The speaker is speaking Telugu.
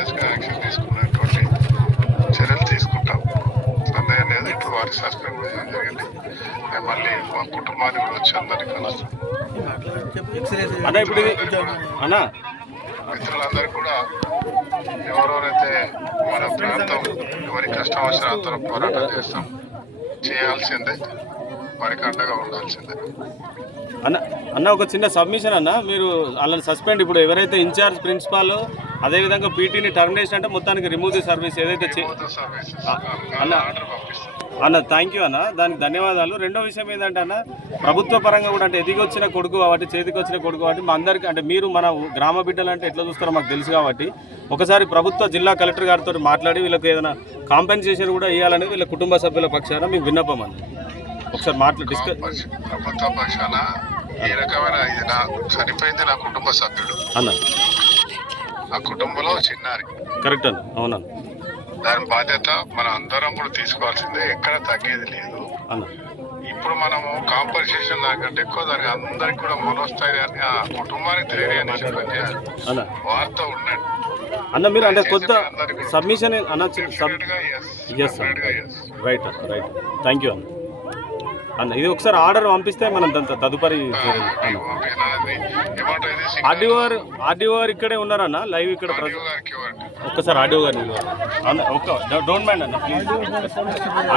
సీరియస్గా యాక్షన్ తీసుకున్నటువంటి చర్యలు తీసుకుంటాం. సందేహం లేదు. ఇప్పుడు వారికి సస్పెండ్ చేయడం జరిగింది. మళ్ళీ మా కుటుంబాన్ని కూడా వచ్చి అందరినీ కలుస్తాం. అన్న ఇప్పుడు అన్న మిత్రులందరూ కూడా ఎవరెవరైతే మన ప్రాంతం ఎవరి కష్టం వచ్చినా అందరం పోరాటం చేస్తాం, చేయాల్సిందే, వారికి అండగా ఉండాల్సిందే. అన్న అన్న ఒక చిన్న సబ్మిషన్ అన్న, మీరు వాళ్ళని సస్పెండ్ ఇప్పుడు ఎవరైతే ఇన్ఛార్జ్ ప్రిన్సిపాల్ అదేవిధంగా పీటీని టర్మినేషన్ అంటే మొత్తానికి రిమూవ్ ది సర్వీస్ ఏదైతే అన్న అన్న థ్యాంక్ యూ అన్న, దానికి ధన్యవాదాలు. రెండో విషయం ఏంటంటే అన్న, ప్రభుత్వ పరంగా కూడా అంటే ఎదిగి వచ్చిన కొడుకు కాబట్టి చేతికి వచ్చిన కొడుకు కాబట్టి మా అందరికీ అంటే మీరు మన గ్రామ బిడ్డలు అంటే ఎట్లా చూస్తారో మాకు తెలుసు కాబట్టి ఒకసారి ప్రభుత్వ జిల్లా కలెక్టర్ గారితో మాట్లాడి వీళ్ళకి ఏదైనా కాంపెన్సేషన్ కూడా ఇవ్వాలనేది వీళ్ళ కుటుంబ సభ్యుల పక్షాన మీకు విన్నపం అన్న. ఒకసారి ప్రభుత్వ పక్షాన ఏ రకమైన ఇది చనిపోయింది నా కుటుంబ సభ్యుడు అన్న, ఆ కుటుంబంలో చిన్నారి కరెక్ట్ అన్న, అవునా, దాని బాధ్యత మనం అందరం కూడా తీసుకోవాల్సిందే, ఎక్కడ తగ్గేది లేదు అన్న. ఇప్పుడు మనము కాంపన్సేషన్ దానికంటే ఎక్కువ దానికి అందరికి కూడా మనోస్థైర్యాన్ని ఆ కుటుంబానికి ధైర్యాన్ని చెప్పే అన్న వార్త ఉండండి అన్న. మీరు అంటే కొత్త సబ్మిషన్ అన్న, రైట్ రైట్, థ్యాంక్ యూ అన్న. అన్న ఇది ఒకసారి ఆర్డర్ పంపిస్తే మనం తదుపరి ఆర్డీఓ గారు ఇక్కడే ఉన్నారన్న, లైవ్ ఇక్కడ ఒక్కసారి ఆర్డీఓ గారు అన్న, ఒక్క డోంట్ మైండ్ అన్న ప్లీజ్.